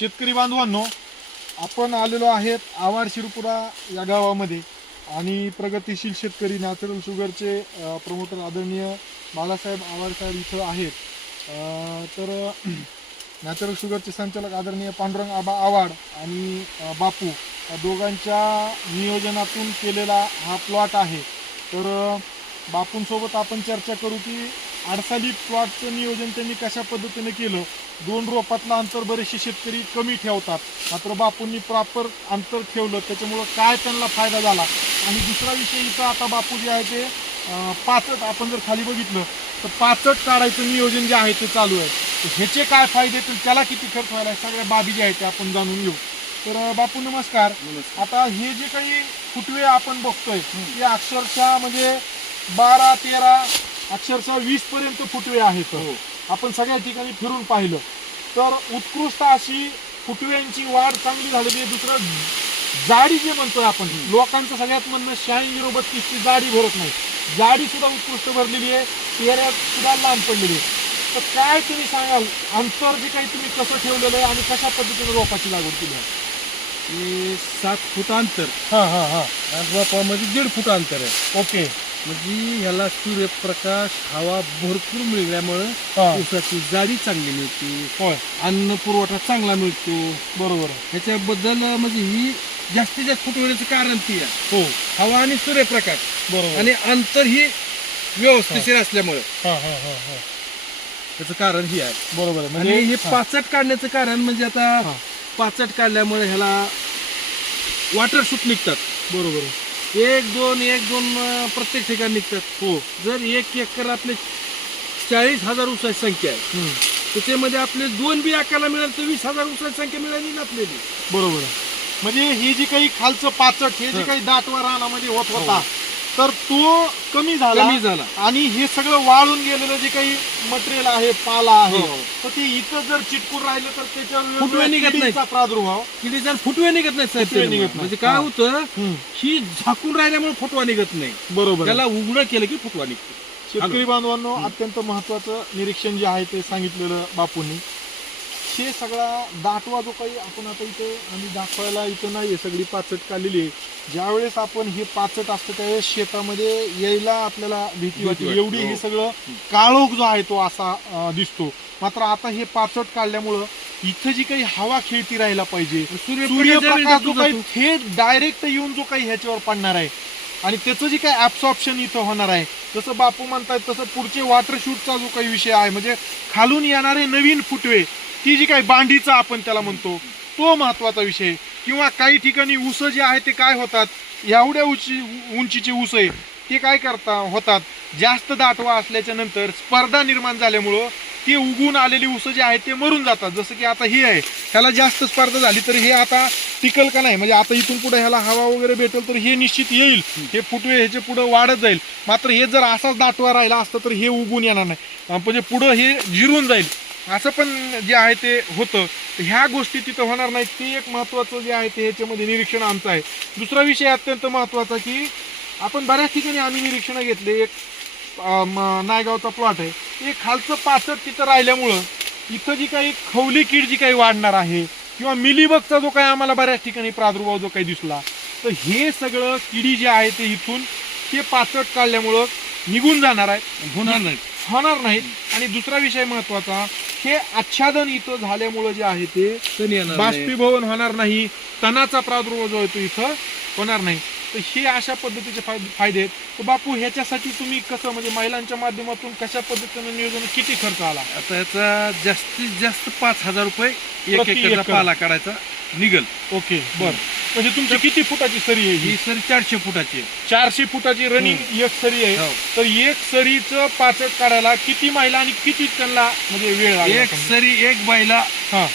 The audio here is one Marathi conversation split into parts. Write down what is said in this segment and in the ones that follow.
शेतकरी बांधवांनो आपण आलेलो आहेत आवाड शिरपुरा या गावामध्ये आणि प्रगतिशील शेतकरी नॅचरल शुगरचे प्रमोटर आदरणीय बाळासाहेब आवारसाहेब इथं आहेत. तर नॅचरल शुगरचे संचालक आदरणीय पांडुरंग आबा आवाड आणि बापू या दोघांच्या नियोजनातून केलेला हा प्लॉट आहे. तर बापूंसोबत आपण चर्चा करू की आडसाली प्लॉटचं नियोजन त्यांनी कशा पद्धतीने केलं? दोन रोपातलं अंतर बरेचसे शेतकरी कमी ठेवतात. मात्र बापूंनी प्रॉपर अंतर ठेवलं. त्याच्यामुळं काय त्यांना फायदा झाला? आणि दुसरा विषय इथं आता बापू जे आहे ते पाचट आपण जर खाली बघितलं तर पाचट काढायचं नियोजन जे आहे ते चालू आहे. तर ह्याचे काय फायदे तर त्याला किती खर्च व्हायला सगळ्या बाबी जे आहेत ते आपण जाणून घेऊ. तर बापू नमस्कार. आता हे जे काही फुटवे आपण बघतोय ते अक्षरशः म्हणजे बारा तेरा अक्षरशः वीस पर्यंत फुटवे आहेत. आपण सगळ्या ठिकाणी फिरून पाहिलं. तर उत्कृष्ट अशी फुटव्यांची वाढ चांगली झालेली आहे. दुसरं जाडी जे म्हणतोय आपण लोकांचं सगळ्यात म्हणणं शहाऐंशी झिरो बत्तीसची जाडी भरत नाही. जाडी सुद्धा उत्कृष्ट भरलेली आहे. पेऱ्यात सुद्धा लांब पडलेली आहे. तर काय तुम्ही सांगाल अंतर जे काही तुम्ही कसं ठेवलेलं आहे आणि कशा पद्धतीने रोपाची लागवड केली आहे? हे सात फूट अंतर. हा हा हा. रोपामध्ये दीड फूट अंतर आहे. ओके. म्हणजे ह्याला सूर्यप्रकाश हवा भरपूर मिळाल्यामुळं हा. ऊसाची जाडी चांगली मिळते. होय. अन्न पुरवठा चांगला मिळतो. बरोबर. आहे. ह्याच्याबद्दल म्हणजे ही जास्तीत जास्त फुटवण्याचं कारण ती आहे. हो. हवा आणि सूर्यप्रकाश. बरोबर. आणि अंतर ही व्यवस्थिशीर असल्यामुळं. हा हा हा हा. त्याचं कारण ही आहे. बरोबर आहे. आणि हे म्हणजे हा. पाचट काढण्याचं कारण म्हणजे हा. आता पाचट काढल्यामुळे ह्याला वॉटर शूट निघतात. बरोबर आहे. एक दोन एक दोन प्रत्येक ठिकाणी निघतात हो जर एक एकर आपले चाळीस हजार ऊसाची संख्या आहे. त्याच्यामध्ये आपले दोन बी एकाला मिळाल तर वीस हजार ऊसाची संख्या मिळाली ना आपल्याला बरोबर आहे. म्हणजे ही जी काही खालचं पाचट हे जे हं. काही दाटवा रानामध्ये होत होता तर तो कमी झाला कमी झाला आणि हे सगळं वाळून गेलेलं जे काही मटेरियल आहे पाला आहे हो. तर ते इथं जर चिटकून राहिलं तर त्याच्यावर फुटवे निघत नाही. किडीचा प्रादुर्भाव किती जण फुटवे निघत नाही साहेब फुटवे त्याच्यामुळे. निघत नाही. म्हणजे काय हा. होतं ही झाकून राहिल्यामुळे फुटवा निघत नाही बरोबर. त्याला उघडं केलं की फुटवा निघतो शेतकरी बांधवांनो अत्यंत महत्वाचं निरीक्षण जे आहे ते सांगितलेलं बापूंनी हे सगळा दाटवा जो काही आपण आता इथे आम्ही दाखवायला इथं नाही सगळी पाचट काढलेली आहे. ज्यावेळेस आपण हे पाचट असतं त्यावेळेस शेतामध्ये यायला आपल्याला भीती वाटते. एवढी हो. हे. सगळं काळोख जो आहे तो असा दिसतो. मात्र आता हे पाचट काढल्यामुळं इथं जी काही हवा खेळती राहायला पाहिजे सूर्यप्रकाश जो काही थेट डायरेक्ट येऊन जो काही ह्याच्यावर पडणार आहे. आणि त्याचं जे काही ऍब्सॉर्प्शन इथं होणार आहे जसं बापू म्हणतायत तसं पुढचे वॉटर शूटचा जो काही विषय आहे म्हणजे खालून येणारे नवीन फुटवे ती जी काही बांडीचा आपण त्याला म्हणतो तो महत्त्वाचा विषय किंवा काही ठिकाणी ऊस जे आहे ते काय होतात? एवढ्या उंची उंचीचे ऊस आहे ते काय करता होतात. जास्त दाटवा असल्याच्या नंतर स्पर्धा निर्माण झाल्यामुळं ते उगून आलेली उसं जे आहेत ते मरून जातात. जसं की आता हे आहे ह्याला जास्त स्पर्धा झाली तर हे आता टिकल का नाही? म्हणजे आता इथून पुढे ह्याला हवा वगैरे भेटेल तर हे निश्चित येईल. हे फुटवे ह्याचे पुढं वाढत जाईल. मात्र हे जर असाच दाटवा राहिला असतं तर हे उगून येणार नाही. म्हणजे पुढं हे जिरून जाईल. असं पण जे आहे ते होतं. ह्या गोष्टी तिथं होणार नाहीत. ते एक महत्त्वाचं जे आहे ते ह्याच्यामध्ये निरीक्षण आमचं आहे. दुसरा विषय अत्यंत महत्त्वाचा की आपण बऱ्याच ठिकाणी आम्ही निरीक्षणं घेतले. एक नायगावचा प्लॉट आहे. एक खालचं पाचट तिथं राहिल्यामुळं इथं जी काही खवली कीड जी काही वाढणार आहे किंवा मिलीबगचा जो काही आम्हाला बऱ्याच ठिकाणी प्रादुर्भाव जो काही दिसला तर हे सगळं किडी जे आहे ते इथून हे पाचट काढल्यामुळं निघून जाणार आहे. होणार नाही होणार नाहीत. आणि दुसरा विषय महत्त्वाचा हे आच्छादन इथं झाल्यामुळं जे आहे ते. बाष्पीभवन होणार नाही तणाचा प्रादुर्भाव जो आहे तो इथं होणार नाही. तर हे अशा पद्धतीचे फायदे आहेत. तर बापू ह्याच्यासाठी तुम्ही कसं म्हणजे महिलांच्या माध्यमातून कशा पद्धतीनं नियोजन किती खर्च आला? आता याचा जास्तीत जास्त पाच हजार रुपये एक एकरचा एकर. पाला काढायचा निघल. ओके बर. म्हणजे तुमची किती फुटाची सरी आहे ही? ही सर चारशे फुटाची आहे. चारशे फुटाची रनिंग एक सरी आहे. हो. तर एक सरीचं पाचट काढायला किती महिला आणि किती त्यांना म्हणजे वेळ लागला? एक सरी एक बायला हा.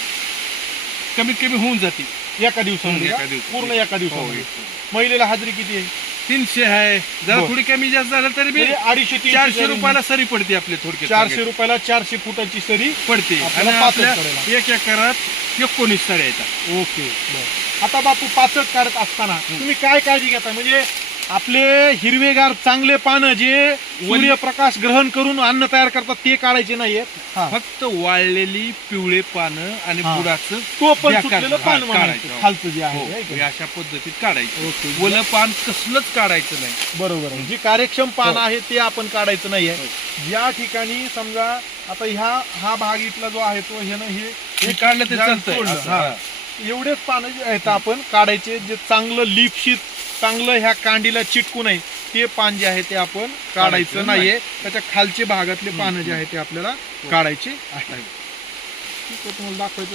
कमीत कमी होऊन जाते. एका दिवसामध्ये? एका का? दिवसामध्ये. पूर्ण एका हो, दिवसामध्ये. एक- महिलेला हाजरी किती आहे? तीनशे आहे जरा बरं. थोडी कमी जास्त झालं तरी बी म्हणजे अडीचशे तीनशे चारशे सरी. रुपयाला सरी पडते आपले थोडक्यात चारशे सांगायचं. रुपयाला चारशे फुटाची सरी पडते आपल्याला आणि पाचच आपल्या करायला. एक एकरात एकोणीस साड्या येतात ओके बर आता बापू पाचट काढत असताना तुम्ही काय काळजी घेता म्हणजे आपले हिरवेगार चांगले पानं जे सूर्यप्रकाश ग्रहण करून अन्न तयार करतात ते काढायचे नाहीयेत हा. फक्त वाळलेली पिवळे पानं आणि हा. बुडाचं तो पण पान म्हणायचं. काढायचं. खालचं जे हो, आहे है हे? अशा पद्धतीत काढायचं. ओलं पान कसलंच काढायचं नाही बरोबर आहे जे कार्यक्षम पान हो. आहे ते आपण काढायचं नाहीये ज्या ठिकाणी समजा आता ह्या हा भाग इथला जो आहे तो ह्यानं हे हे काढलं ते ज्या चालतंय सोडलं, असं, हा. हा. एवढेच पानं जे आहेत आपण काढायचे जे चांगलं लिपशीत चांगलं ह्या कांडीला चिटकू नये. ते पान जे आहे ते आपण काढायचं काढायचं नाहीये. त्याच्या खालचे भागातले पानं जे आहे ते आपल्याला काढायचे आहे. ठीक आहे, तुम्हाला दाखवायचं